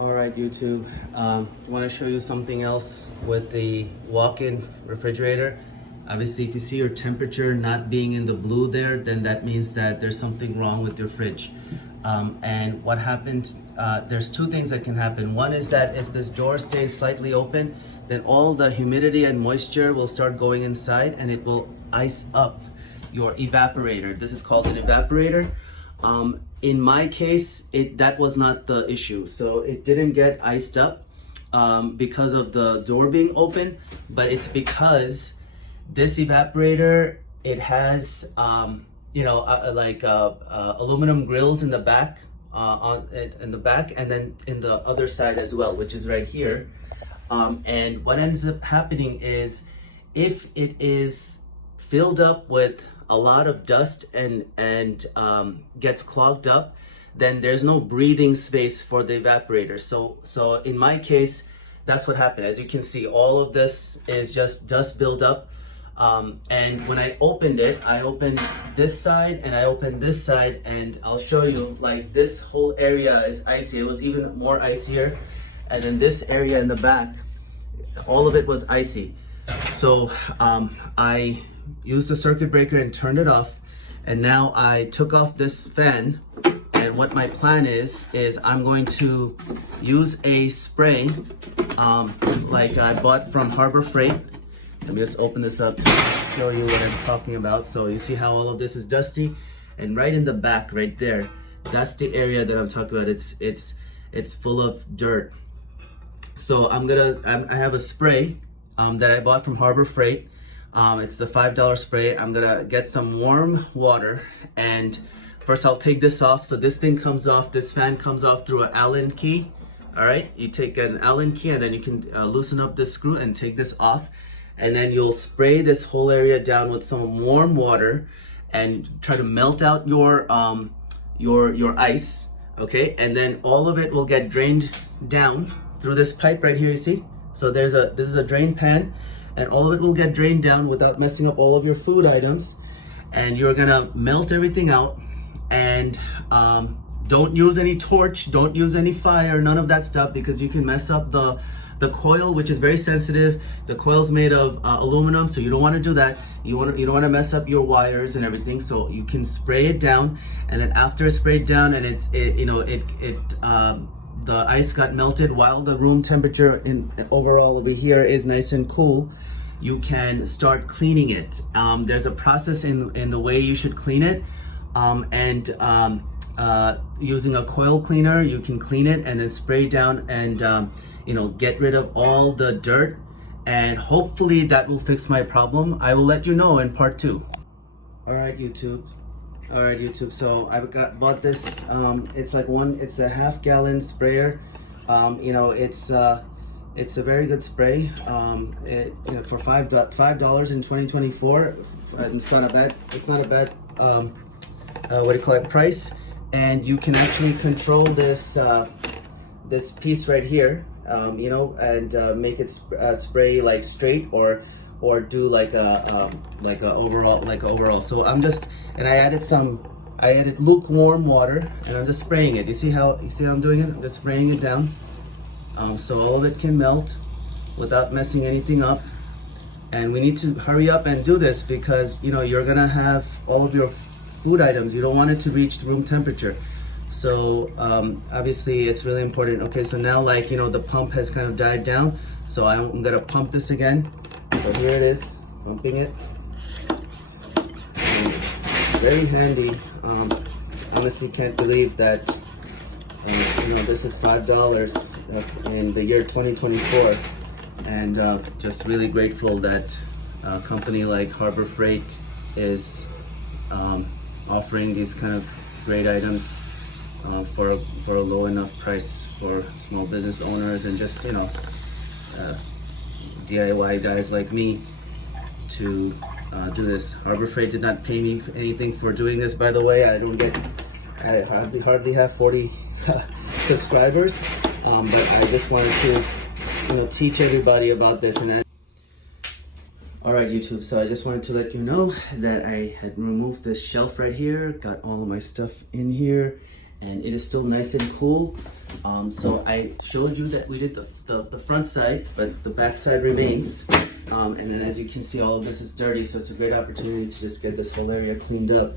All right, YouTube. I want to show you something else with the walk-in refrigerator. Obviously, if you see your temperature not being in the blue there, then that means that there's something wrong with your fridge. And what happened, there's two things that can happen. One is that if this door stays slightly open, then all the humidity and moisture will start going inside and it will ice up your evaporator. This is called an evaporator. In my case, that was not the issue. So it didn't get iced up because of the door being open, but it's because this evaporator, it has, aluminum grills in the back, in the back, and then in the other side as well, which is right here. And what ends up happening is if it is filled up with a lot of dust and gets clogged up, then there's no breathing space for the evaporator. So in my case, that's what happened. As you can see, all of this is just dust buildup. And when I opened it, I opened this side and I opened this side, and I'll show you, like, this whole area is icy. It was even more icier. And then this area in the back, all of it was icy. So I used the circuit breaker and turned it off, and now I took off this fan. And what my plan is I'm going to use a spray like I bought from Harbor Freight. Let me just open this up to show you what I'm talking about. So you see how all of this is dusty, and right in the back right there, that's the area that I'm talking about. It's full of dirt. So I have a spray that I bought from Harbor Freight. It's a $5 spray. I'm gonna get some warm water, and first I'll take this off. So this thing comes off, this fan comes off through an Allen key. All right, you take an Allen key and then you can loosen up this screw and take this off. And then you'll spray this whole area down with some warm water and try to melt out your ice, okay? And then all of it will get drained down through this pipe right here, you see? So this is a drain pan, and all of it will get drained down without messing up all of your food items. And you're gonna melt everything out, and don't use any torch, don't use any fire, none of that stuff, because you can mess up the coil, which is very sensitive. The coil's made of aluminum, so you don't want to do that. You don't want to mess up your wires and everything. So you can spray it down, and then after it's sprayed down and the ice got melted while the room temperature overall over here is nice and cool, you can start cleaning it. There's a process in the way you should clean it, using a coil cleaner, you can clean it and then spray down and get rid of all the dirt, and hopefully that will fix my problem. I will let you know in part 2. All right, YouTube. So I bought this. It's a half-gallon sprayer. It's a very good spray. For $5 in 2024, it's not a bad price. And you can actually control this this piece right here, and make it spray like straight or do like a overall. So I added lukewarm water, and I'm just spraying it. You see how I'm doing it? I'm just spraying it down, so all of it can melt without messing anything up. And we need to hurry up and do this because you're gonna have all of your food items. You don't want it to reach room temperature. So obviously it's really important. Okay, so now the pump has kind of died down, so I'm gonna pump this again. So here it is, pumping it. And it's very handy. Honestly can't believe that this is $5 in the year 2024, and just really grateful that a company like Harbor Freight is offering these kind of great items for a low enough price for small business owners and just DIY guys like me to do this. Harbor Freight did not pay me anything for doing this, by the way. I hardly have 40 subscribers, but I just wanted to teach everybody about this. And all right, YouTube, so I just wanted to let you know that I had removed this shelf right here, got all of my stuff in here, and it is still nice and cool. So I showed you that we did the front side, but the back side remains. And then as you can see, all of this is dirty, so it's a great opportunity to just get this whole area cleaned up.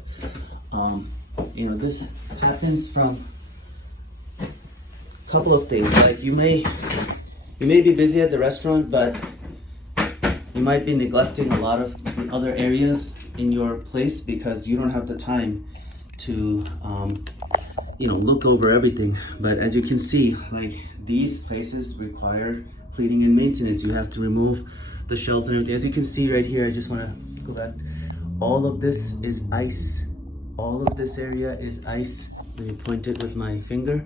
You know, this happens from a couple of things. Like you may be busy at the restaurant, but you might be neglecting a lot of the other areas in your place because you don't have the time to you know, look over everything. But as you can see, like these places require cleaning and maintenance. You have to remove the shelves and everything. As you can see right here, I just want to go back. All of this is ice. All of this area is ice. Let me point it with my finger.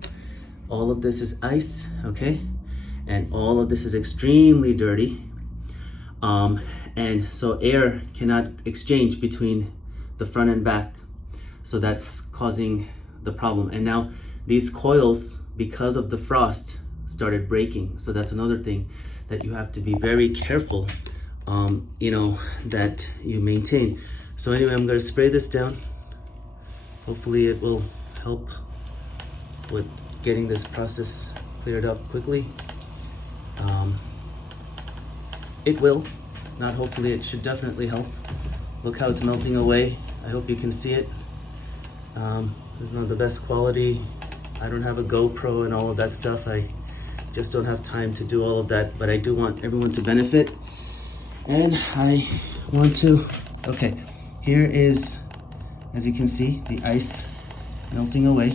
All of this is ice, okay? And all of this is extremely dirty. And so air cannot exchange between the front and back. So that's causing the problem. And now these coils, because of the frost, started breaking. So that's another thing that you have to be very careful, you know, that you maintain. So anyway, I'm gonna spray this down. Hopefully it will help with getting this process cleared up quickly. It will, not hopefully, it should definitely help. Look how it's melting away. I hope you can see it. This is not the best quality. I don't have a GoPro and all of that stuff. I just don't have time to do all of that, but I do want everyone to benefit. And I want to, okay, here is, as you can see, the ice melting away.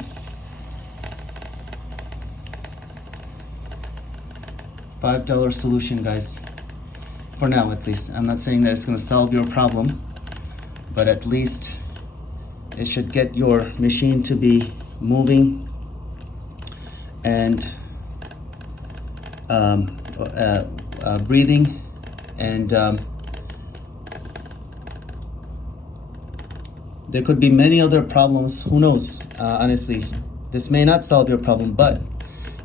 $5 solution, guys. For now, at least. I'm not saying that it's gonna solve your problem, but at least it should get your machine to be moving and breathing, and there could be many other problems. Who knows? Honestly, this may not solve your problem, but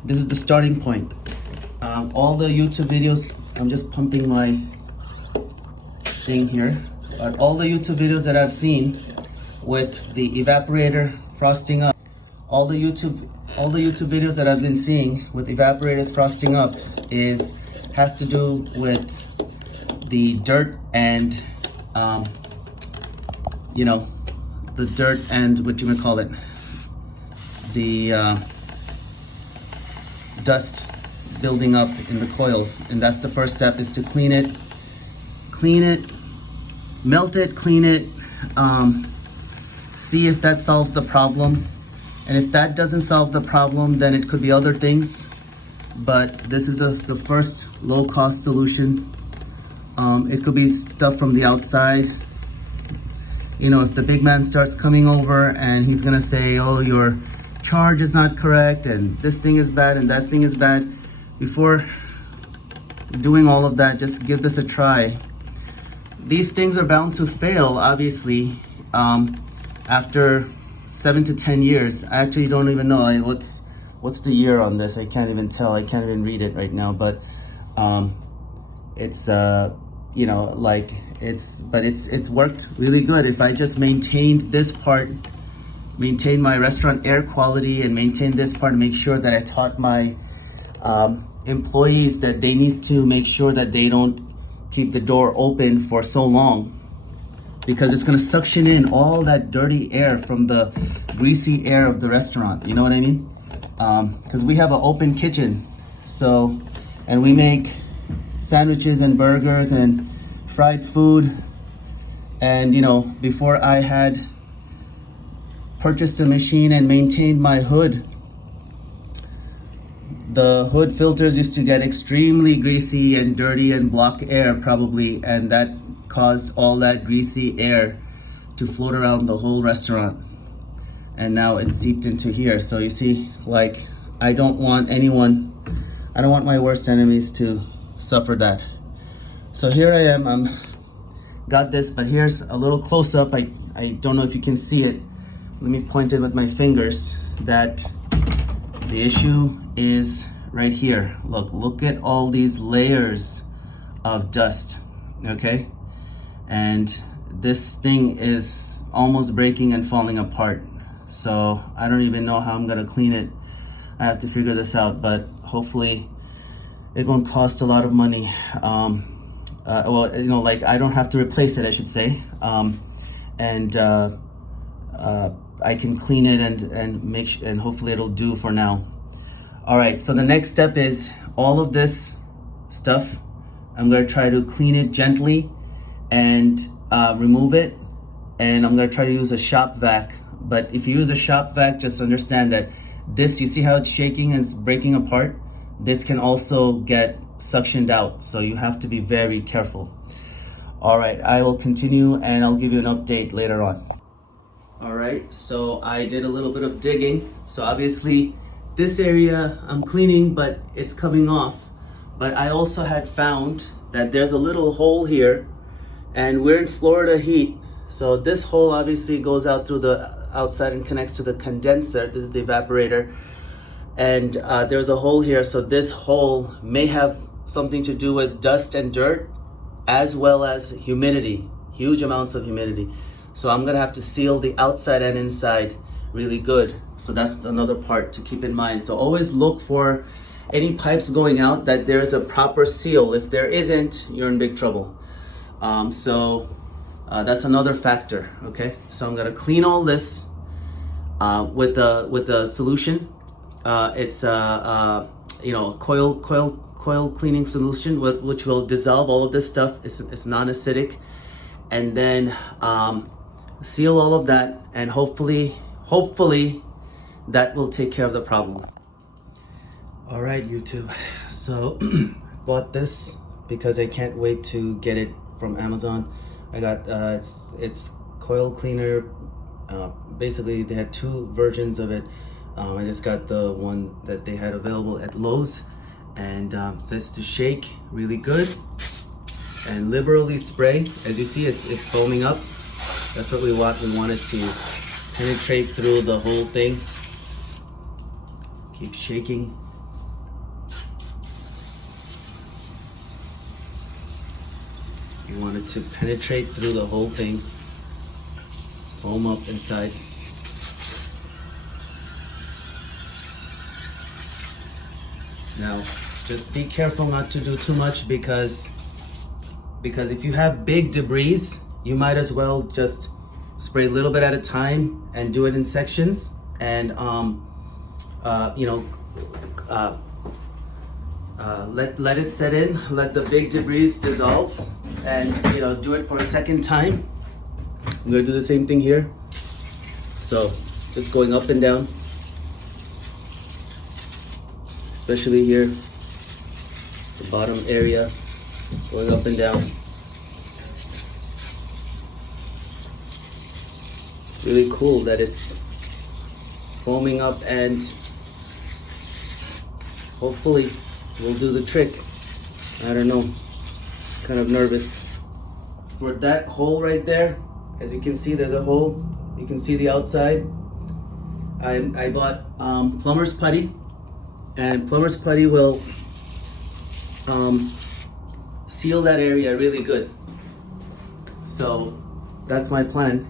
this is the starting point. All the YouTube videos, I'm just pumping my thing here, but all the YouTube videos that I've seen with the evaporator frosting up, all the YouTube videos that I've been seeing with evaporators frosting up has to do with the dirt and you know, the dirt and what you may call it, the dust building up in the coils. And that's the first step, is to clean it, melt it, clean it, see if that solves the problem. And if that doesn't solve the problem, then it could be other things. But this is the first low-cost solution. It could be stuff from the outside. You know, if the big man starts coming over and he's gonna say, oh, your charge is not correct, and this thing is bad, and that thing is bad, before doing all of that, just give this a try. These things are bound to fail, obviously, after 7 to 10 years. I actually don't even know what's the year on this. I can't even tell. I can't even read it right now, but it's you know, like it's worked really good. If I just maintained this part, maintain my restaurant air quality, and maintain this part, and make sure that I taught my employees that they need to make sure that they don't keep the door open for so long, because it's going to suction in all that dirty air from the greasy air of the restaurant. You know what I mean? Because we have an open kitchen, so, and we make sandwiches and burgers and fried food. And you know, before I had purchased a machine and maintained my hood, the hood filters used to get extremely greasy and dirty and block air probably, and that caused all that greasy air to float around the whole restaurant. And now it's seeped into here. So you see, like, I don't want my worst enemies to suffer that. So here I am, got this, but here's a little close up. I don't know if you can see it. Let me point it with my fingers, that the issue is right here. Look at all these layers of dust, okay? And this thing is almost breaking and falling apart. So I don't even know how I'm gonna clean it. I have to figure this out, but hopefully it won't cost a lot of money. Well, you know, like I don't have to replace it, I should say. And I can clean it and hopefully it'll do for now. All right, so the next step is all of this stuff. I'm gonna try to clean it gently and remove it. And I'm gonna try to use a shop vac. But if you use a shop vac, just understand that this, you see how it's shaking and it's breaking apart? This can also get suctioned out. So you have to be very careful. All right, I will continue and I'll give you an update later on. All right, so I did a little bit of digging. So obviously this area I'm cleaning, but it's coming off. But I also had found that there's a little hole here, and we're in Florida heat. So this hole obviously goes out through the outside and connects to the condenser. This is the evaporator. And there's a hole here. So this hole may have something to do with dust and dirt, as well as humidity, huge amounts of humidity. So I'm gonna have to seal the outside and inside really good. So that's another part to keep in mind. So always look for any pipes going out that there's a proper seal. If there isn't, you're in big trouble. That's another factor, okay? So I'm gonna clean all this with the solution. It's you know, coil cleaning solution which will dissolve all of this stuff. It's non-acidic. And then seal all of that, and hopefully that will take care of the problem. All right, YouTube. So bought this because I can't wait to get it from Amazon. I got it's coil cleaner. Basically, they had two versions of it. I just got the one that they had available at Lowe's, and it says to shake really good and liberally spray. As you see, it's foaming up. That's what we want. We want it to penetrate through the whole thing. Keep shaking. You want it to penetrate through the whole thing. Foam up inside. Now, just be careful not to do too much because if you have big debris, you might as well just spray a little bit at a time and do it in sections, and you know, let it set in, let the big debris dissolve, and you know, do it for a second time. I'm gonna do the same thing here. So just going up and down, especially here, the bottom area, going up and down. It's really cool that it's foaming up, and hopefully will do the trick. I don't know, kind of nervous. For that hole right there, as you can see, there's a hole. You can see the outside. I bought plumber's putty, and plumber's putty will seal that area really good. So that's my plan,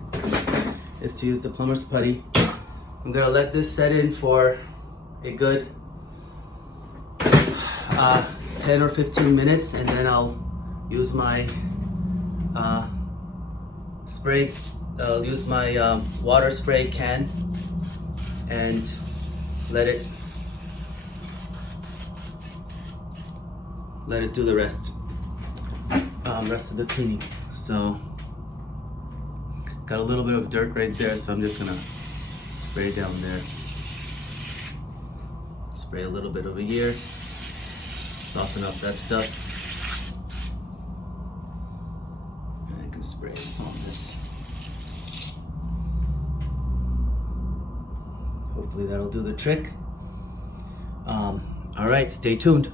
is to use the plumber's putty. I'm gonna let this set in for a good 10 or 15 minutes, and then I'll use my spray. I'll use my water spray can and let it do the rest of the cleaning. So got a little bit of dirt right there, so I'm just gonna spray down there. Spray a little bit over here, soften up that stuff. And I can spray some of this. Hopefully that'll do the trick. All right, stay tuned.